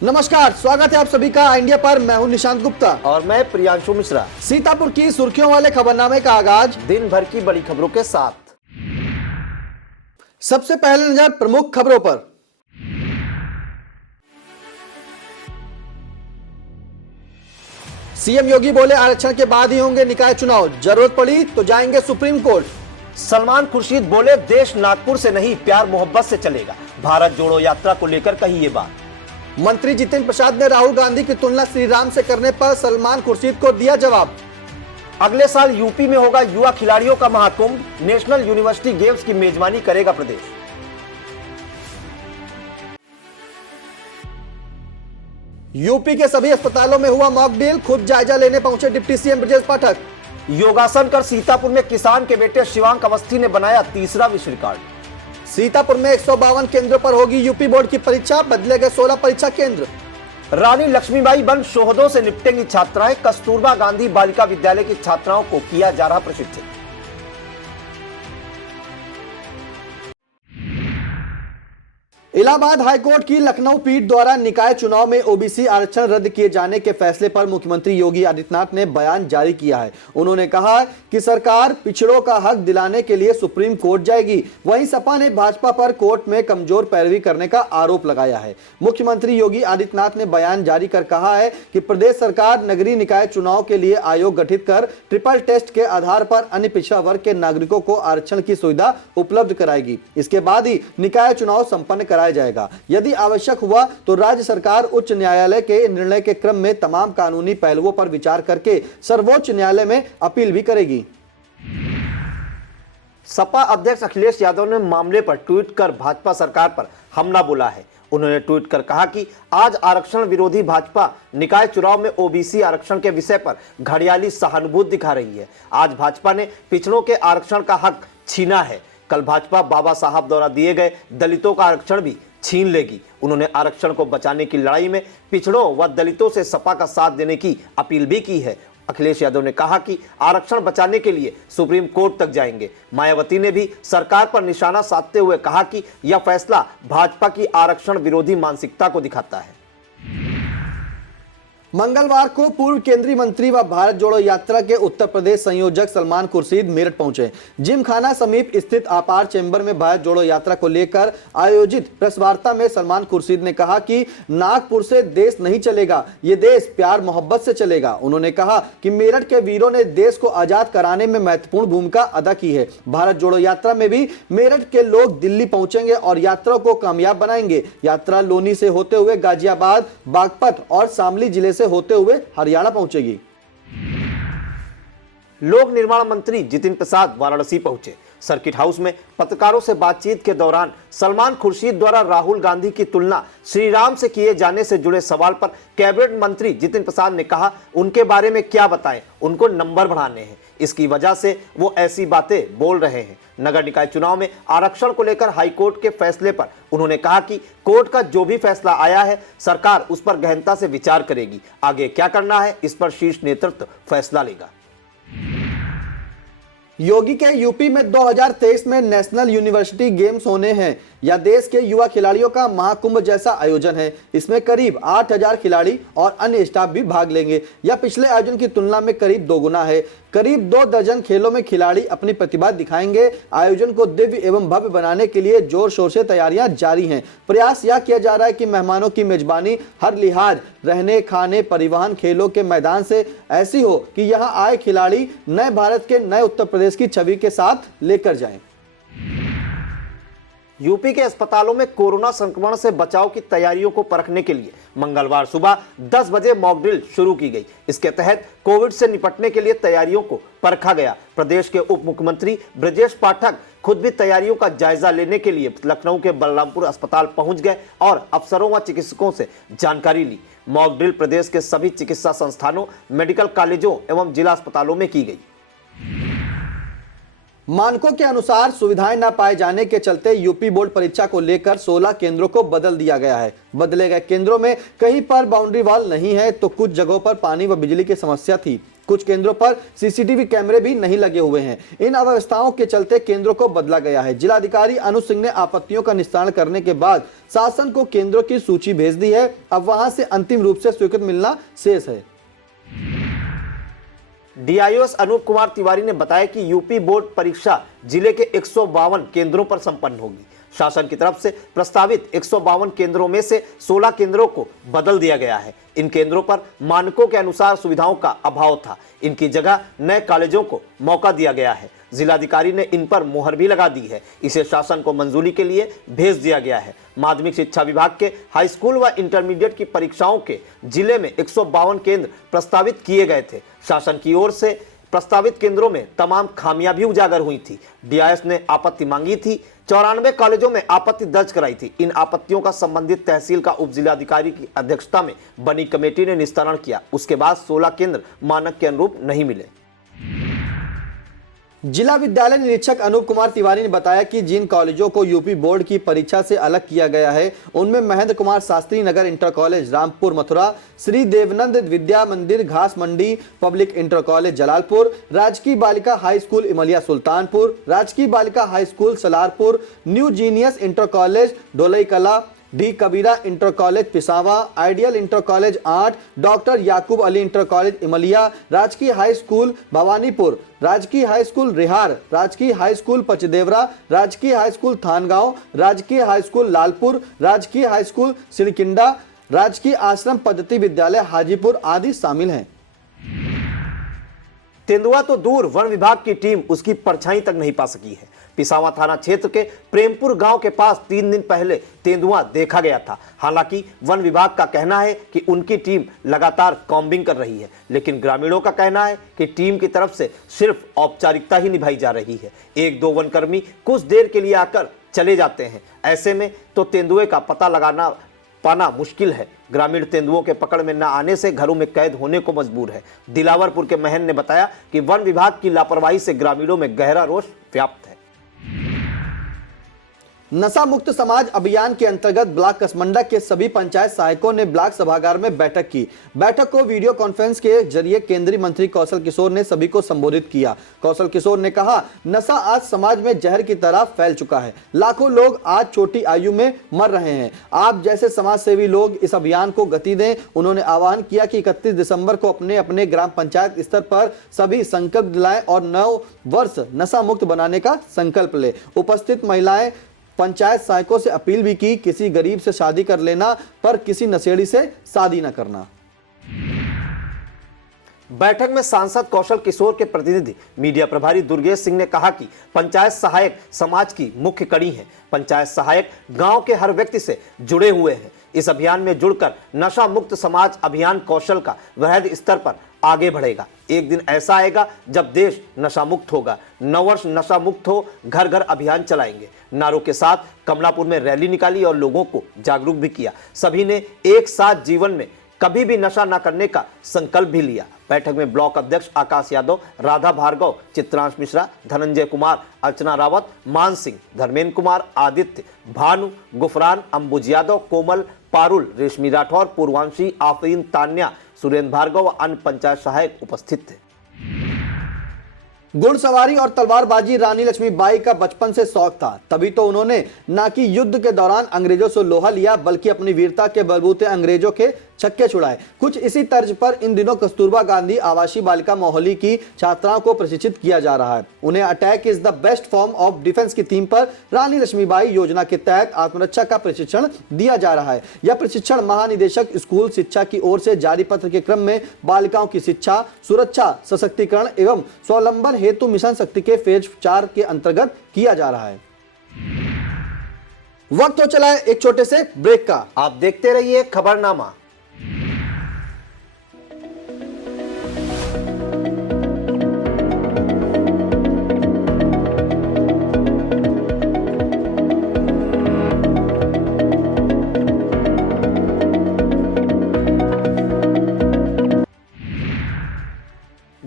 नमस्कार, स्वागत है आप सभी का इंडिया पर। मैं हूं निशांत गुप्ता और मैं प्रियांशु मिश्रा। सीतापुर की सुर्खियों वाले खबरनामे का आगाज दिन भर की बड़ी खबरों के साथ। सबसे पहले नजर प्रमुख खबरों पर। सीएम योगी बोले आरक्षण के बाद ही होंगे निकाय चुनाव, जरूरत पड़ी तो जाएंगे सुप्रीम कोर्ट। सलमान खुर्शीद बोले देश नागपुर से नहीं प्यार मोहब्बत से चलेगा, भारत जोड़ो यात्रा को लेकर कही ये बात। मंत्री जितेंद्र प्रसाद ने राहुल गांधी की तुलना श्री राम से करने पर सलमान खुर्शीद को दिया जवाब। अगले साल यूपी में होगा युवा खिलाड़ियों का महाकुंभ, नेशनल यूनिवर्सिटी गेम्स की मेजबानी करेगा प्रदेश। यूपी के सभी अस्पतालों में हुआ मॉक ड्रिल, खुद जायजा लेने पहुंचे डिप्टी सीएम ब्रजेश पाठक। योगासन कर सीतापुर में किसान के बेटे शिवांक अवस्थी ने बनाया तीसरा विश्व रिकॉर्ड। सीतापुर में 152 केंद्रों पर होगी यूपी बोर्ड की परीक्षा, बदले गए 16 परीक्षा केंद्र। रानी लक्ष्मीबाई बंद शोहदों से निपटेंगी छात्राएं, कस्तूरबा गांधी बालिका विद्यालय की छात्राओं को किया जा रहा प्रशिक्षित। इलाहाबाद हाईकोर्ट की लखनऊ पीठ द्वारा निकाय चुनाव में ओबीसी आरक्षण रद्द किए जाने के फैसले पर मुख्यमंत्री योगी आदित्यनाथ ने बयान जारी किया है। उन्होंने कहा कि सरकार पिछड़ों का हक दिलाने के लिए सुप्रीम कोर्ट जाएगी। वहीं सपा ने भाजपा पर कोर्ट में कमजोर पैरवी करने का आरोप लगाया है। मुख्यमंत्री योगी आदित्यनाथ ने बयान जारी कर कहा है कि प्रदेश सरकार नगरीय निकाय चुनाव के लिए आयोग गठित कर ट्रिपल टेस्ट के आधार पर अन्य पिछड़ा वर्ग के नागरिकों को आरक्षण की सुविधा उपलब्ध कराएगी। इसके बाद ही निकाय चुनाव संपन्न कराया जाएगा। यदि आवश्यक हुआ तो राज्य सरकार उच्च न्यायालय के निर्णय के क्रम में तमाम कानूनी पहलुओं पर विचार करके सर्वोच्च न्यायालय में अपील भी करेगी। सपा अध्यक्ष अखिलेश यादव ने मामले पर ट्वीट कर भाजपा सरकार पर हमला बोला है। उन्होंने ट्वीट कर कहा कि आज आरक्षण विरोधी भाजपा निकाय चुनाव में ओबीसी आरक्षण के विषय पर घड़ियाली सहानुभूति दिखा रही है। आज भाजपा ने पिछड़ों के आरक्षण का हक छीना है, कल भाजपा बाबा साहब द्वारा दिए गए दलितों का आरक्षण भी छीन लेगी। उन्होंने आरक्षण को बचाने की लड़ाई में पिछड़ों व दलितों से सपा का साथ देने की अपील भी की है। अखिलेश यादव ने कहा कि आरक्षण बचाने के लिए सुप्रीम कोर्ट तक जाएंगे। मायावती ने भी सरकार पर निशाना साधते हुए कहा कि यह फैसला भाजपा की आरक्षण विरोधी मानसिकता को दिखाता है। मंगलवार को पूर्व केंद्रीय मंत्री व भारत जोड़ो यात्रा के उत्तर प्रदेश संयोजक सलमान खुर्शीद मेरठ पहुंचे। जिमखाना समीप स्थित आपार चैम्बर में भारत जोड़ो यात्रा को लेकर आयोजित प्रेस वार्ता में सलमान खुर्शीद ने कहा कि नागपुर से देश नहीं चलेगा, ये देश प्यार मोहब्बत से चलेगा। उन्होंने कहा कि मेरठ के वीरों ने देश को आजाद कराने में महत्वपूर्ण भूमिका अदा की है। भारत जोड़ो यात्रा में भी मेरठ के लोग दिल्ली पहुंचेंगे और यात्रा को कामयाब बनाएंगे। यात्रा लोनी से होते हुए गाजियाबाद, बागपत और शामली जिले से होते हुए हरियाणा पहुंचेगी। लोक निर्माण मंत्री जितेंद्र प्रसाद वाराणसी पहुंचे। सर्किट हाउस में पत्रकारों से बातचीत के दौरान सलमान खुर्शीद द्वारा राहुल गांधी की तुलना श्री राम से किए जाने से जुड़े सवाल पर कैबिनेट मंत्री जितेंद्र प्रसाद ने कहा उनके बारे में क्या बताएं, उनको नंबर बढ़ाने हैं, इसकी वजह से वो ऐसी बातें बोल रहे हैं। नगर निकाय चुनाव में आरक्षण को लेकर हाईकोर्ट के फैसले पर उन्होंने कहा कि कोर्ट का जो भी फैसला आया है सरकार उस पर गहनता से विचार करेगी। आगे क्या करना है इस पर शीर्ष नेतृत्व फैसला लेगा। योगी के यूपी में 2023 में नेशनल यूनिवर्सिटी गेम्स होने हैं। यह देश के युवा खिलाड़ियों का महाकुंभ जैसा आयोजन है। इसमें करीब 8000 खिलाड़ी और अन्य स्टाफ भी भाग लेंगे। यह पिछले आयोजन की तुलना में करीब 2 गुना है। करीब 2 दर्जन खेलों में खिलाड़ी अपनी प्रतिभा दिखाएंगे। आयोजन को दिव्य एवं भव्य बनाने के लिए जोर शोर से तैयारियां जारी हैं। प्रयास यह किया जा रहा है कि मेहमानों की मेजबानी हर लिहाज, रहने, खाने, परिवहन, खेलों के मैदान से ऐसी हो कि यहाँ आए खिलाड़ी नए भारत के, नए उत्तर प्रदेश की छवि के साथ लेकर जाएं। यूपी के अस्पतालों में कोरोना संक्रमण से बचाव की तैयारियों को परखने के लिए मंगलवार सुबह 10 बजे मॉक ड्रिल शुरू की गई। इसके तहत कोविड से निपटने के लिए तैयारियों को परखा गया। प्रदेश के उप मुख्यमंत्री ब्रजेश पाठक खुद भी तैयारियों का जायजा लेने के लिए लखनऊ के बलरामपुर अस्पताल पहुंच गए और अफसरों व चिकित्सकों से जानकारी ली। मॉक ड्रिल प्रदेश के सभी चिकित्सा संस्थानों, मेडिकल कॉलेजों एवं जिला अस्पतालों में की गई। मानकों के अनुसार सुविधाएं न पाए जाने के चलते यूपी बोर्ड परीक्षा को लेकर 16 केंद्रों को बदल दिया गया है। बदले गए केंद्रों में कहीं पर बाउंड्री वॉल नहीं है तो कुछ जगहों पर पानी व बिजली की समस्या थी। कुछ केंद्रों पर सीसीटीवी कैमरे भी नहीं लगे हुए हैं। इन अव्यवस्थाओं के चलते केंद्रों को बदला गया है। जिलाधिकारी अनुज सिंह ने आपत्तियों का निस्तारण करने के बाद शासन को केंद्रों की सूची भेज दी है। अब वहां से अंतिम रूप से स्वीकृति मिलना शेष है। डीआईओएस अनूप कुमार तिवारी ने बताया कि यूपी बोर्ड परीक्षा जिले के 152 केंद्रों पर संपन्न होगी। शासन की तरफ से प्रस्तावित 152 केंद्रों में से 16 केंद्रों को बदल दिया गया है। इन केंद्रों पर मानकों के अनुसार सुविधाओं का अभाव था। इनकी जगह नए कॉलेजों को मौका दिया गया है। जिलाधिकारी ने इन पर मोहर भी लगा दी है। इसे शासन को मंजूरी के लिए भेज दिया गया है। माध्यमिक शिक्षा विभाग के हाई स्कूल व इंटरमीडिएट की परीक्षाओं के जिले में 152 केंद्र प्रस्तावित किए गए थे। शासन की ओर से प्रस्तावित केंद्रों में तमाम खामियां भी उजागर हुई थी। डीआईएस ने आपत्ति मांगी थी। 94 कॉलेजों में आपत्ति दर्ज कराई थी। इन आपत्तियों का संबंधित तहसील का उप जिलाधिकारी की अध्यक्षता में बनी कमेटी ने निस्तारण किया। उसके बाद 16 केंद्र मानक के अनुरूप नहीं मिले। जिला विद्यालय निरीक्षक अनूप कुमार तिवारी ने बताया कि जिन कॉलेजों को यूपी बोर्ड की परीक्षा से अलग किया गया है उनमें Mahendra Kumar Shastri Nagar inter college Rampur Mathura, Shri Devnand Vidya Mandir Ghas Mandi public inter college Jalalpur, Rajkiya Balika high school Imliya Sultanpur, Rajkiya Balika high school Salarpur, new genius inter college Dholai Kala, D Kabira inter college Pisawa, ideal inter college 8, doctor Yakub Ali inter college Imliya, Rajkiya high school Bhawanipur, राजकीय हाई स्कूल रिहार, राजकीय हाई स्कूल पचदेवरा, राजकीय हाई स्कूल थानगांव, राजकीय हाई स्कूल लालपुर, राजकीय high school सिरकिंडा, राजकीय आश्रम पद्धति विद्यालय हाजीपुर आदि शामिल हैं। तेंदुआ तो दूर, वन विभाग की टीम उसकी परछाई तक नहीं पा सकी है। पिसावा थाना क्षेत्र के प्रेमपुर गांव के पास 3 दिन पहले तेंदुआ देखा गया था। हालांकि वन विभाग का कहना है कि उनकी टीम लगातार कॉम्बिंग कर रही है, लेकिन ग्रामीणों का कहना है कि टीम की तरफ से सिर्फ औपचारिकता ही निभाई जा रही है। 1-2 वनकर्मी कुछ देर के लिए आकर चले जाते हैं। ऐसे में तो तेंदुए का पता लगाना पाना मुश्किल है। ग्रामीण तेंदुओं के पकड़ में न आने से घरों में कैद होने को मजबूर है। दिलावरपुर के महन ने बताया कि वन विभाग की लापरवाही से ग्रामीणों में गहरा रोष व्याप्त है। नशा मुक्त समाज अभियान के अंतर्गत ब्लॉक कसमंडा के सभी पंचायत सहायकों ने ब्लॉक सभागार में बैठक की। बैठक को वीडियो कॉन्फ्रेंस के जरिए केंद्रीय मंत्री कौशल किशोर ने सभी को संबोधित किया। कौशल किशोर ने कहा, नशा आज समाज में जहर की तरह फैल चुका है। लाखों लोग आज छोटी आयु में मर रहे हैं। आप जैसे समाज सेवी लोग इस अभियान को गति दें। उन्होंने आह्वान किया कि 31 दिसंबर को अपने अपने ग्राम पंचायत स्तर पर सभी संकल्प दिलाएं और नव वर्ष नशा मुक्त बनाने का संकल्प ले। उपस्थित महिलाएं पंचायत सहायकों से अपील भी की, किसी गरीब से शादी कर लेना पर किसी नशेड़ी से शादी न करना। बैठक में सांसद कौशल किशोर के प्रतिनिधि मीडिया प्रभारी दुर्गेश सिंह ने कहा कि पंचायत सहायक समाज की मुख्य कड़ी है। पंचायत सहायक गांव के हर व्यक्ति से जुड़े हुए हैं। इस अभियान में जुड़कर नशा मुक्त समाज अभियान कौशल का वृहद स्तर पर आगे बढ़ेगा। एक दिन ऐसा आएगा जब देश नशा मुक्त होगा। नववर्ष नशा मुक्त हो, घर घर अभियान चलाएंगे। नारों के साथ कमलापुर में रैली निकाली और लोगों को जागरूक भी किया। सभी ने एक साथ जीवन में कभी भी नशा न करने का संकल्प भी लिया। बैठक में ब्लॉक अध्यक्ष आकाश यादव, राधा भार्गव, चित्रांश मिश्रा, धनंजय कुमार, अर्चना रावत, मान सिंह, धर्मेंद्र कुमार, आदित्य, भानु, गुफरान, अंबुज यादव, कोमल, पारुल, रेशमी राठौर, पूर्वांशी, आफरीन, तान्या, सुरेंद्र भार्गव व अन्य पंचायत सहायक उपस्थित थे। घुड़सवारी और तलवारबाजी रानी लक्ष्मीबाई का बचपन से शौक था। तभी तो उन्होंने न कि युद्ध के दौरान अंग्रेजों से लोहा लिया, बल्कि अपनी वीरता के बलबूते अंग्रेजों के छक्के छुड़ाए। कुछ इसी तर्ज पर इन दिनों कस्तूरबा गांधी आवासीय बालिका मोहल्ली की छात्राओं को प्रशिक्षित किया जा रहा है। उन्हें attack is the best form of defence की थीम पर रानी लक्ष्मीबाई योजना के तहत आत्मरक्षा का प्रशिक्षण दिया जा रहा है। यह प्रशिक्षण महानिदेशक स्कूल शिक्षा की ओर से जारी पत्र के क्रम में बालिकाओं की शिक्षा, सुरक्षा, सशक्तिकरण एवं स्वावलंबन हेतु मिशन शक्ति के फेज 4 के अंतर्गत किया जा रहा है। वक्त हो चला है एक छोटे से ब्रेक का। आप देखते रहिए खबरनामा।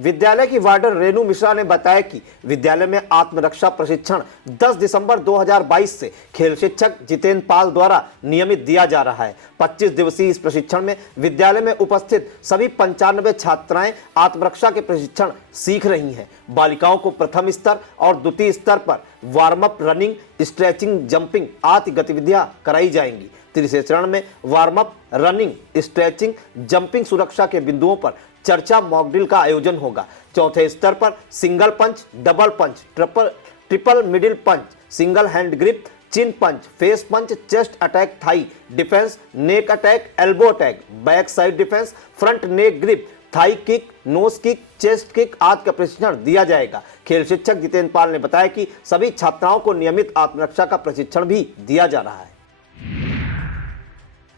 विद्यालय की वार्डन रेणु मिश्रा ने बताया कि विद्यालय में आत्मरक्षा प्रशिक्षण 10 दिसंबर 2022 से खेल शिक्षक जितेंद्र पाल द्वारा नियमित दिया जा रहा है। 25 दिवसीय इस प्रशिक्षण में विद्यालय में उपस्थित सभी 95 छात्राएं आत्मरक्षा के प्रशिक्षण सीख रही हैं। बालिकाओं को प्रथम स्तर और द्वितीय स्तर पर warm up, running, stretching, jumping आदि गतिविधियां कराई जाएंगी। तीसरे चरण में warm up, running, stretching, jumping सुरक्षा के बिंदुओं पर चर्चा मॉक ड्रिल का आयोजन होगा। चौथे स्तर पर single punch, double punch, triple middle punch, single hand grip, chin punch, face punch, chest attack, thigh defence, neck attack, elbow attack, back side defence, front neck grip, thigh kick, nose kick, chest kick आदि का प्रशिक्षण दिया जाएगा। खेल शिक्षक जितेंद्र पाल ने बताया कि सभी छात्राओं को नियमित आत्मरक्षा का प्रशिक्षण भी दिया जा रहा है।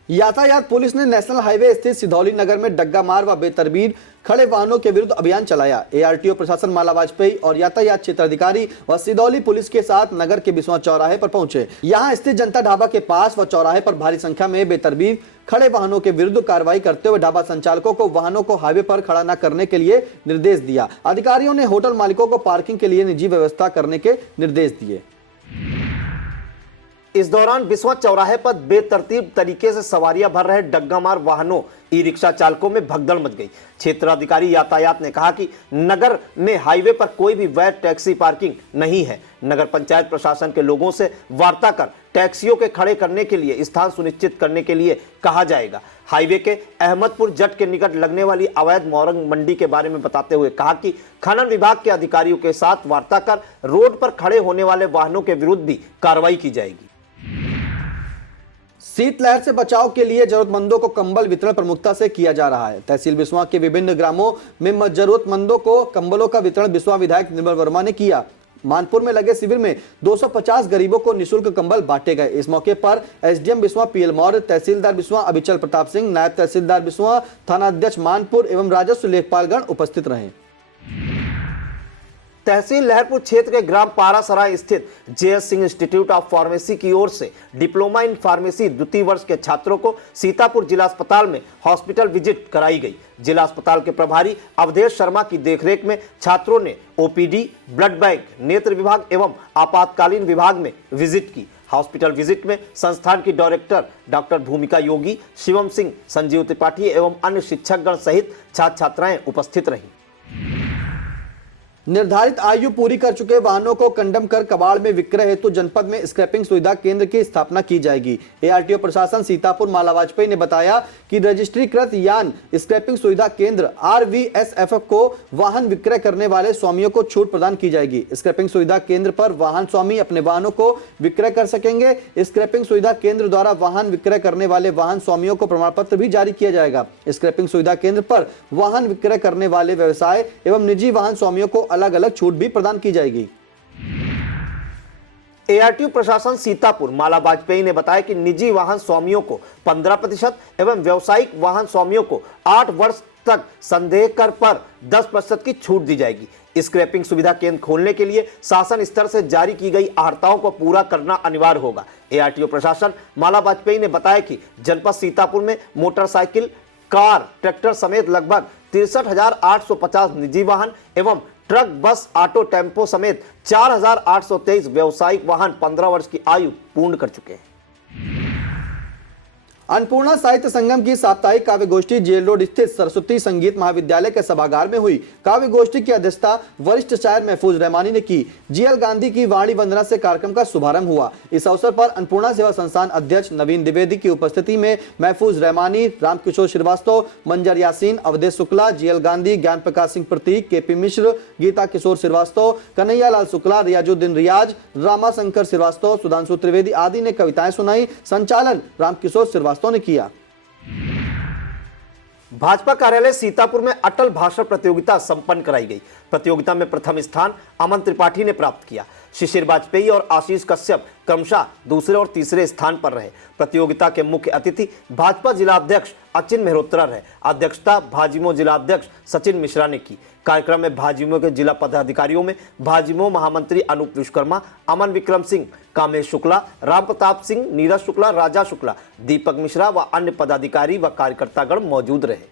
यातायात पुलिस ने नेशनल हाईवे स्थित सिधौली नगर में डग्गा मार व बेतरतीब खड़े वाहनों के विरुद्ध अभियान चलाया। एआरटीओ प्रशासन माला वाजपेयी और यातायात क्षेत्र अधिकारी व सिधौली पुलिस के साथ नगर के बिस्वा चौराहे पर पहुंचे। यहां स्थित जनता ढाबा के पास व चौराहे पर भारी संख्या में बेतरतीब खड़े वाहनों के विरुद्ध कार्रवाई करते हुए ढाबा संचालकों को वाहनों को हाईवे पर खड़ा न करने के लिए निर्देश दिया। अधिकारियों ने होटल मालिकों को पार्किंग के लिए निजी व्यवस्था करने के निर्देश दिए। इस दौरान बिस्वा चौराहे पर बेतरतीब तरीके से सवारियां भर रहे डग्गामार वाहनों ई रिक्शा चालकों में भगदड़ मच गई। क्षेत्राधिकारी यातायात ने कहा कि नगर में हाईवे पर कोई भी वैध टैक्सी पार्किंग नहीं है। नगर पंचायत प्रशासन के लोगों से वार्ता कर टैक्सियों के खड़े करने के लिए स्थान सुनिश्चित करने के लिए कहा जाएगा। हाईवे के अहमदपुर जट के निकट लगने वाली अवैध मोरंग मंडी के बारे में बताते हुए कहा कि खनन विभाग के अधिकारियों के साथ वार्ता कर रोड पर खड़े होने वाले वाहनों के विरुद्ध भी कार्रवाई की जाएगी। शीतलहर से बचाव के लिए जरूरतमंदों को कंबल वितरण प्रमुखता से किया जा रहा है। तहसील बिस्वा के विभिन्न ग्रामों में जरूरतमंदों को कंबलों का वितरण बिस्वा विधायक निर्मल वर्मा ने किया। मानपुर में लगे शिविर में 250 गरीबों को निःशुल्क कंबल बांटे गए। इस मौके पर एसडीएम बिस्वा पीएल मौर्य, तहसीलदार बिस्वा अभिचल प्रताप सिंह, नायब तहसीलदार बिस्वा, थाना अध्यक्ष मानपुर एवं राजस्व लेखपालगण उपस्थित रहे। तहसील लहरपुर क्षेत्र के ग्राम पारासराय स्थित JS Singh institute of pharmacy की ओर से डिप्लोमा इन फार्मेसी द्वितीय वर्ष के छात्रों को सीतापुर जिला अस्पताल में हॉस्पिटल विजिट कराई गई। जिला अस्पताल के प्रभारी अवधेश शर्मा की देखरेख में छात्रों ने ओपीडी, ब्लड बैंक, नेत्र विभाग एवं आपातकालीन विभाग में विजिट की। हॉस्पिटल विजिट में संस्थान की डायरेक्टर डॉक्टर भूमिका योगी, शिवम सिंह, संजीव त्रिपाठी एवं अन्य शिक्षकगण सहित छात्र छात्राएं उपस्थित रहीं। निर्धारित आयु पूरी कर चुके वाहनों को कंडम कर कबाड़ में विक्रय हेतु जनपद में स्क्रैपिंग सुविधा केंद्र की स्थापना की जाएगी। एआरटीओ प्रशासन सीतापुर माला वाजपेयी ने बताया कि रजिस्ट्रीकृत यान स्क्रैपिंग सुविधा केंद्र आरवीएसएफएफ को वाहन विक्रय करने वाले स्वामियों को छूट प्रदान की जाएगी। स्क्रैपिंग सुविधा केंद्र पर वाहन स्वामी अपने वाहनों को विक्रय कर सकेंगे। स्क्रैपिंग सुविधा केंद्र द्वारा वाहन विक्रय करने वाले वाहन स्वामियों को प्रमाण पत्र भी जारी किया जाएगा। स्क्रैपिंग सुविधा केंद्र पर वाहन विक्रय करने वाले व्यवसाय एवं निजी वाहन स्वामियों को अलग अलग छूट भी प्रदान की जाएगी। एआरटीओ प्रशासन सीतापुर माला वाजपेयी ने बताया कि निजी वाहन स्वामियों को 15% एवं व्यावसायिक वाहन स्वामियों को 8 वर्ष तक संदेह कर पर 10% की छूट दी जाएगी। स्क्रैपिंग सुविधा केंद्र खोलने के लिए शासन स्तर से जारी की गई आहर्ताओं को पूरा करना अनिवार्य होगा। एआरटीओ प्रशासन माला वाजपेयी ने बताया कि जनपद सीतापुर में मोटरसाइकिल, कार, ट्रैक्टर समेत लगभग 63,850 निजी वाहन एवं ट्रक, बस, ऑटो, टेम्पो समेत 4,823 व्यावसायिक वाहन 15 वर्ष की आयु पूर्ण कर चुके हैं। अन्नपूर्णा साहित्य संगम की साप्ताहिक काव्य गोष्ठी जेल रोड स्थित सरस्वती संगीत महाविद्यालय के सभागार में हुई। काव्य गोष्ठी की अध्यक्षता वरिष्ठ शायर महफूज रहमानी ने की। जीएल गांधी की वाणी वंदना से कार्यक्रम का शुभारंभ हुआ। इस अवसर पर अन्नपूर्णा सेवा संस्थान अध्यक्ष नवीन द्विवेदी की उपस्थिति में महफूज रहमानी, रामकिशोर श्रीवास्तव, मंजर यासीन, अवधेश शुक्ला, जीएल गांधी, ज्ञान प्रकाश सिंह प्रतीक, केपी मिश्र, गीता किशोर श्रीवास्तव, कन्हैया लाल शुक्ला, रियाजुद्दीन रियाज, रामाशंकर श्रीवास्तव, सुधांशु त्रिवेदी आदि ने कविताएं सुनाई। संचालन रामकिशोर श्रीवास्तव ने किया। भाजपा कार्यालय सीतापुर में अटल भाषण प्रतियोगिता संपन्न कराई गई। प्रतियोगिता में प्रथम स्थान अमन त्रिपाठी ने प्राप्त किया। शिशिर वाजपेयी और आशीष कश्यप क्रमशः दूसरे और तीसरे स्थान पर रहे। प्रतियोगिता के मुख्य अतिथि भाजपा जिला अध्यक्ष अचिन मेहरोत्रा रहे। अध्यक्षता भाजयुमो जिला अध्यक्ष सचिन मिश्रा ने की। कार्यक्रम में भाजयुमो के जिला पदाधिकारियों में भाजयुमो महामंत्री अनूप विश्वकर्मा, अमन विक्रम सिंह, कामेश शुक्ला, राम प्रताप सिंह, नीरज शुक्ला, राजा शुक्ला, दीपक मिश्रा व अन्य पदाधिकारी व कार्यकर्तागण मौजूद रहे।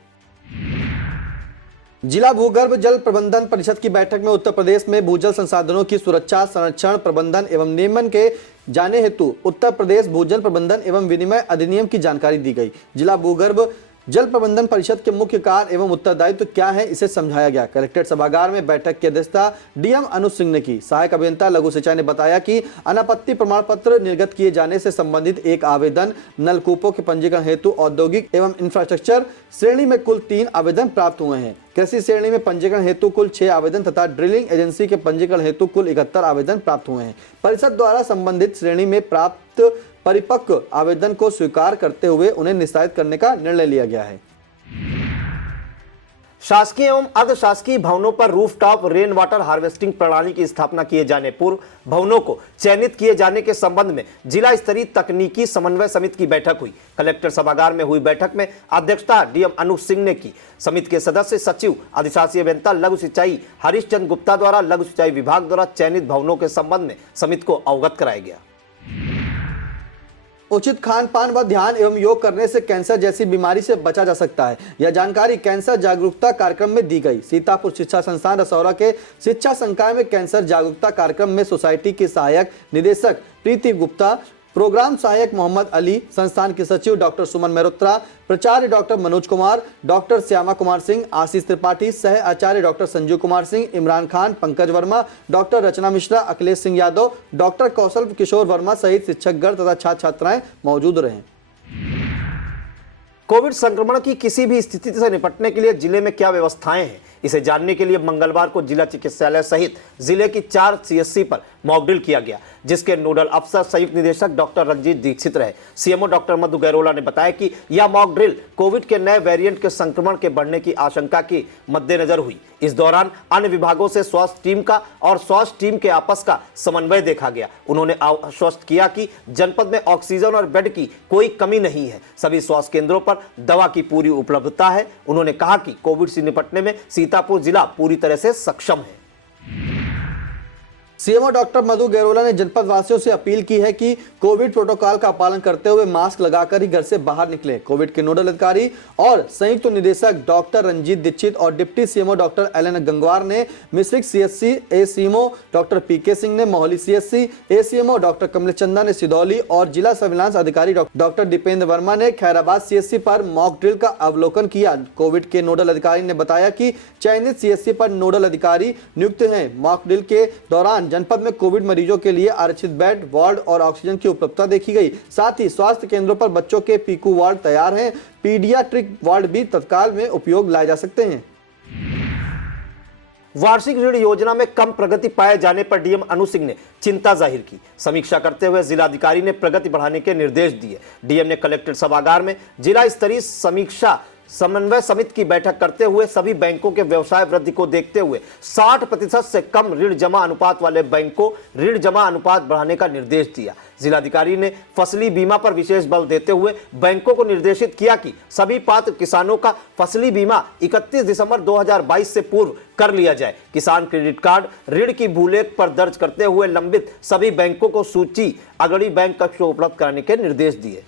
जिला भूगर्भ जल प्रबंधन परिषद की बैठक में उत्तर प्रदेश में भूजल संसाधनों की सुरक्षा, संरक्षण, प्रबंधन एवं नियमन के जाने हेतु उत्तर प्रदेश भूजल प्रबंधन एवं विनिमय अधिनियम की जानकारी दी गई। जिला भूगर्भ जल प्रबंधन परिषद के मुख्य कार्य एवं उत्तरदायित्व क्या है, इसे समझाया गया। कलेक्ट्रेट सभागार में बैठक की अध्यक्षता डीएम अनुज सिंह ने की। सहायक अभियंता लघु सिंचाई ने बताया कि अनापत्ति प्रमाण पत्र निर्गत किए जाने से संबंधित एक आवेदन, नलकूपों के पंजीकरण हेतु औद्योगिक एवं इंफ्रास्ट्रक्चर श्रेणी में कुल 3 आवेदन प्राप्त हुए हैं। कृषि श्रेणी में पंजीकरण हेतु कुल 6 आवेदन तथा ड्रिलिंग एजेंसी के पंजीकरण हेतु कुल 71 आवेदन प्राप्त हुए हैं। परिषद द्वारा संबंधित श्रेणी में प्राप्त परिपक्व आवेदन को स्वीकार करते हुए उन्हें निस्तारित करने का निर्णय लिया गया है। शासकीय एवं अर्धशासकीय भवनों पर रूफटॉप रेन वाटर हार्वेस्टिंग प्रणाली की स्थापना किए जाने पूर्व भवनों को चयनित किए जाने के संबंध में जिला स्तरीय तकनीकी समन्वय समिति की बैठक हुई। कलेक्टर सभागार में हुई बैठक में अध्यक्षता डीएम अनुज सिंह ने की। समिति के सदस्य सचिव अधिशासी अभियंता लघु सिंचाई हरीश चंद्र गुप्ता द्वारा लघु सिंचाई विभाग द्वारा चयनित भवनों के संबंध में समिति को अवगत कराया गया। उचित खान पान व ध्यान एवं योग करने से कैंसर जैसी बीमारी से बचा जा सकता है। यह जानकारी कैंसर जागरूकता कार्यक्रम में दी गई। सीतापुर शिक्षा संस्थान रसौरा के शिक्षा संकाय में कैंसर जागरूकता कार्यक्रम में सोसाइटी की सहायक निदेशक प्रीति गुप्ता, प्रोग्राम सहायक मोहम्मद अली, संस्थान के सचिव डॉक्टर सुमन मेहरोत्रा, प्राचार्य डॉक्टर मनोज कुमार, डॉक्टर श्यामा कुमार सिंह, आशीष त्रिपाठी, सह आचार्य डॉक्टर संजीव कुमार सिंह, इमरान खान, पंकज वर्मा, डॉक्टर रचना मिश्रा, अखिलेश सिंह यादव, डॉक्टर कौशल किशोर वर्मा सहित शिक्षकगण तथा छात्र छात्राएं मौजूद रहे। कोविड संक्रमण की किसी भी स्थिति से निपटने के लिए जिले में क्या व्यवस्थाएं हैं, इसे जानने के लिए मंगलवार को जिला चिकित्सालय सहित जिले की 4 सीएचसी पर मॉकड्रिल किया गया, जिसके नोडल अफसर संयुक्त निदेशक डॉक्टर रंजीत दीक्षित रहे। सीएमओ डॉक्टर मधु गैरोला ने बताया कि यह मॉकड्रिल कोविड के नए वेरिएंट के संक्रमण के बढ़ने की आशंका के मद्देनजर हुई। इस दौरान अन्य विभागों से स्वास्थ्य टीम का और स्वास्थ्य टीम के आपस का समन्वय देखा गया। उन्होंने आश्वस्त किया कि जनपद में ऑक्सीजन और बेड की कोई कमी नहीं है। सभी स्वास्थ्य केंद्रों पर दवा की पूरी उपलब्धता है। उन्होंने कहा कि कोविड से निपटने में सीतापुर जिला पूरी तरह से सक्षम है। सीएमओ डॉक्टर मधु गैरोला ने जनपद वासियों से अपील की है कि कोविड प्रोटोकॉल का पालन करते हुए मास्क लगाकर ही घर से बाहर निकलें। कोविड के नोडल अधिकारी और संयुक्त निदेशक डॉक्टर रंजीत दीक्षित और deputy CMO doctor Alan Gangwar ने Mishrik CHC ACMO doctor PK Singh ने Mohali CHC ACMO doctor Kamlesh Chanda ने सिदौली और जिला सर्विलांस अधिकारी डॉक्टर दीपेंद्र वर्मा ने खैराबाद सीएचसी पर मॉक ड्रिल का अवलोकन किया। कोविड के नोडल अधिकारी ने बताया कि चयनित सीएचसी पर नोडल अधिकारी नियुक्त हैं। मॉक ड्रिल के दौरान जनपद में कोविड मरीजों के लिए आरक्षित बेड, वार्ड और ऑक्सीजन की उपलब्धता देखी गई। साथ ही स्वास्थ्य केंद्रों पर बच्चों के पीकू वार्ड तैयार हैं। पीडियाट्रिक वार्ड भी तत्काल में उपयोग लाए जा सकते हैं। वार्षिक ऋण योजना में कम प्रगति पाए जाने पर डीएम अनुज सिंह ने चिंता जाहिर की। समीक्षा करते हुए जिलाधिकारी ने प्रगति बढ़ाने के निर्देश दिए। डीएम ने कलेक्ट्रेट सभागार में जिला स्तरीय समीक्षा समन्वय समिति की बैठक करते हुए सभी बैंकों के व्यवसाय वृद्धि को देखते हुए 60% से कम ऋण जमा अनुपात वाले बैंकों ऋण जमा अनुपात बढ़ाने का निर्देश दिया। जिलाधिकारी ने फसली बीमा पर विशेष बल देते हुए बैंकों को निर्देशित किया कि सभी पात्र किसानों का फसली बीमा 31 दिसंबर 2022 से पूर्व कर लिया जाए। किसान क्रेडिट कार्ड ऋण की भूलेख पर दर्ज करते हुए लंबित सभी बैंकों को सूची अग्रणी बैंक कक्ष को उपलब्ध कराने के निर्देश दिए।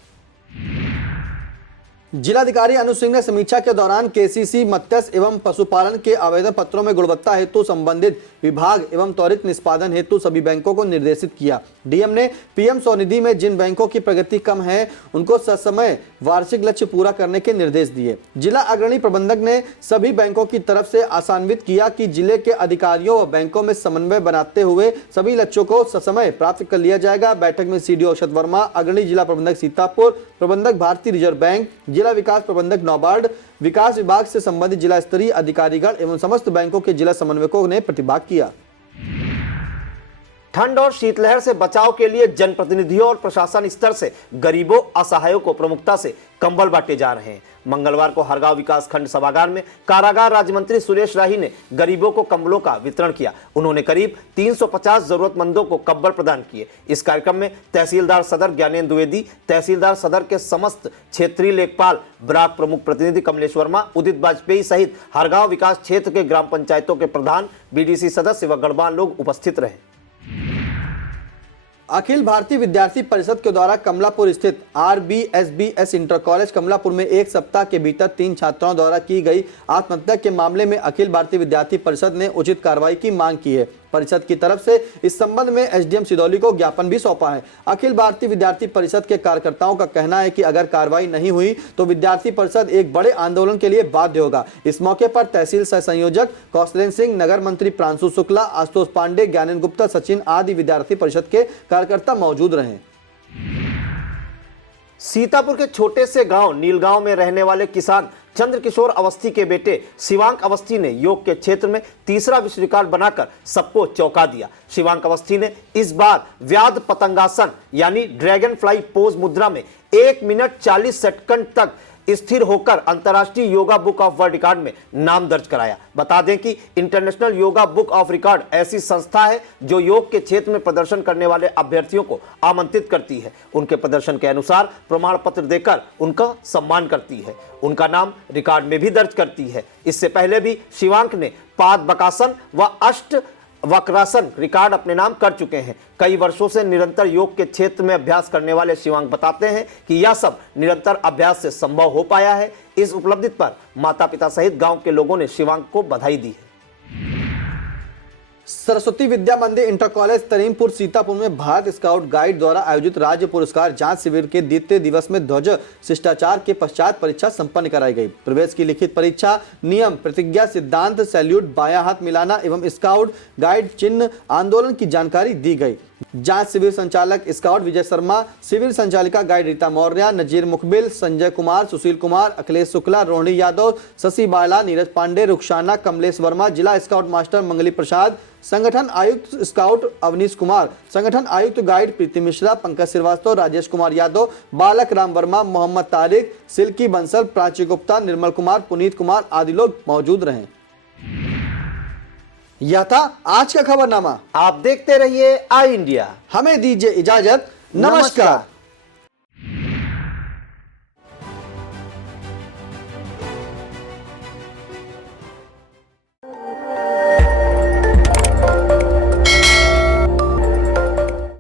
जिलाधिकारी अनुज सिंह ने समीक्षा के दौरान केसीसी मत्स्य एवं पशुपालन के आवेदन पत्रों में गुणवत्ता हेतु संबंधित विभाग एवं त्वरित निष्पादन हेतु सभी बैंकों को निर्देशित किया। डीएम ने पीएम स्वनिधि में जिन बैंकों की प्रगति कम है उनको ससमय वार्षिक लक्ष्य पूरा करने के निर्देश दिए। जिला अग्रणी प्रबंधक ने सभी बैंकों की तरफ से आशान्वित किया कि जिले के अधिकारियों व बैंकों में समन्वय बनाते हुए सभी लक्ष्यों को ससमय प्राप्त कर लिया जाएगा। बैठक में सीडीओ अक्षत वर्मा, अग्रणी जिला प्रबंधक सीतापुर, प्रबंधक भारतीय रिजर्व बैंक, जिला विकास प्रबंधक नाबार्ड, विकास विभाग से संबंधित जिला स्तरीय अधिकारीगण एवं समस्त बैंकों के जिला समन्वयकों ने प्रतिभाग किया। ठंड और शीतलहर से बचाव के लिए जनप्रतिनिधियों और प्रशासन स्तर से गरीबों असहायों को प्रमुखता से कंबल बांटे जा रहे हैं। मंगलवार को हरगांव विकास खंड सभागार में कारागार राज्य मंत्री सुरेश राही ने गरीबों को कंबलों का वितरण किया। उन्होंने करीब 350 जरूरतमंदों को कंबल प्रदान किए। इस कार्यक्रम में तहसीलदार सदर ज्ञानेंद्र द्विवेदी, तहसीलदार सदर के समस्त क्षेत्रीय लेखपाल, ब्राक प्रमुख प्रतिनिधि कमलेश वर्मा, उदित वाजपेयी सहित हरगांव विकास क्षेत्र के ग्राम पंचायतों के प्रधान, बीडीसी सदस्य व गणमान्य लोग उपस्थित रहे। अखिल भारतीय विद्यार्थी परिषद के द्वारा कमलापुर स्थित RBSBS इंटर कॉलेज कमलापुर में एक सप्ताह के भीतर 3 छात्राओं द्वारा की गई आत्महत्या के मामले में अखिल भारतीय विद्यार्थी परिषद ने उचित कार्रवाई की मांग की है। परिषद की तरफ से इस संबंध में SDM सिदौली को ज्ञापन भी सौंपा है। अखिल भारतीय विद्यार्थी परिषद के कार्यकर्ताओं का कहना है कि अगर कार्रवाई नहीं हुई तो विद्यार्थी परिषद एक बड़े आंदोलन के लिए बाध्य होगा। इस मौके पर तहसील सह संयोजक कौशलेंद्र सिंह, नगर मंत्री प्रांशु शुक्ला, आशुतोष पांडे, ज्ञानेंद्र गुप्ता, सचिन आदि विद्यार्थी परिषद के कार्यकर्ता मौजूद रहे। सीतापुर के छोटे से गांव नीलगांव में रहने वाले किसान चंद्रकिशोर अवस्थी के बेटे शिवांक अवस्थी ने योग के क्षेत्र में तीसरा विश्व रिकॉर्ड बनाकर सबको चौंका दिया। शिवांक अवस्थी ने इस बार व्याध पतंगासन यानी ड्रैगन फ्लाई पोज मुद्रा में 1 मिनट 40 सेकंड तक स्थिर होकर अंतर्राष्ट्रीय yoga book of world record में नाम दर्ज कराया। बता दें कि international yoga book of record ऐसी संस्था है जो योग के क्षेत्र में प्रदर्शन करने वाले अभ्यर्थियों को आमंत्रित करती है, उनके प्रदर्शन के अनुसार प्रमाण पत्र देकर उनका सम्मान करती है, उनका नाम रिकॉर्ड में भी दर्ज करती है। इससे पहले भी शिवांक ने पाद बकासन व अष्ट वक्रासन रिकॉर्ड अपने नाम कर चुके हैं। कई वर्षों से निरंतर योग के क्षेत्र में अभ्यास करने वाले शिवांक बताते हैं कि यह सब निरंतर अभ्यास से संभव हो पाया है। इस उपलब्धि पर माता पिता सहित गांव के लोगों ने शिवांक को बधाई दी है। सरस्वती विद्या मंदिर इंटर कॉलेज तरीमपुर सीतापुर में भारत स्काउट गाइड द्वारा आयोजित राज्य पुरस्कार जांच शिविर के द्वितीय दिवस में ध्वज शिष्टाचार के पश्चात परीक्षा संपन्न कराई गई। प्रवेश की लिखित परीक्षा, नियम, प्रतिज्ञा, सिद्धांत, सैल्यूट, बायां हाथ मिलाना एवं स्काउट गाइड चिन्ह आंदोलन की जानकारी दी गई। जांच शिविर संचालक स्काउट विजय शर्मा, शिविर संचालिका गाइड रीता मौर्य, नजीर मुखबिल, संजय कुमार, सुशील कुमार, अखिलेश शुक्ला, रोहिणी यादव, शशि बाला, नीरज पांडे, रुखसाना, कमलेश वर्मा, जिला स्काउट मास्टर मंगली प्रसाद, संगठन आयुक्त स्काउट अवनीश कुमार, संगठन आयुक्त गाइड प्रीति मिश्रा, पंकज श्रीवास्तव, राजेश कुमार यादव, बालक राम वर्मा, मोहम्मद तारिक, सिल्की बंसल, प्राची गुप्ता, निर्मल कुमार, पुनीत कुमार आदि लोग मौजूद रहे। यह था आज का खबरनामा। आप देखते रहिए आई इंडिया। हमें दीजिए इजाजत। नमस्कार।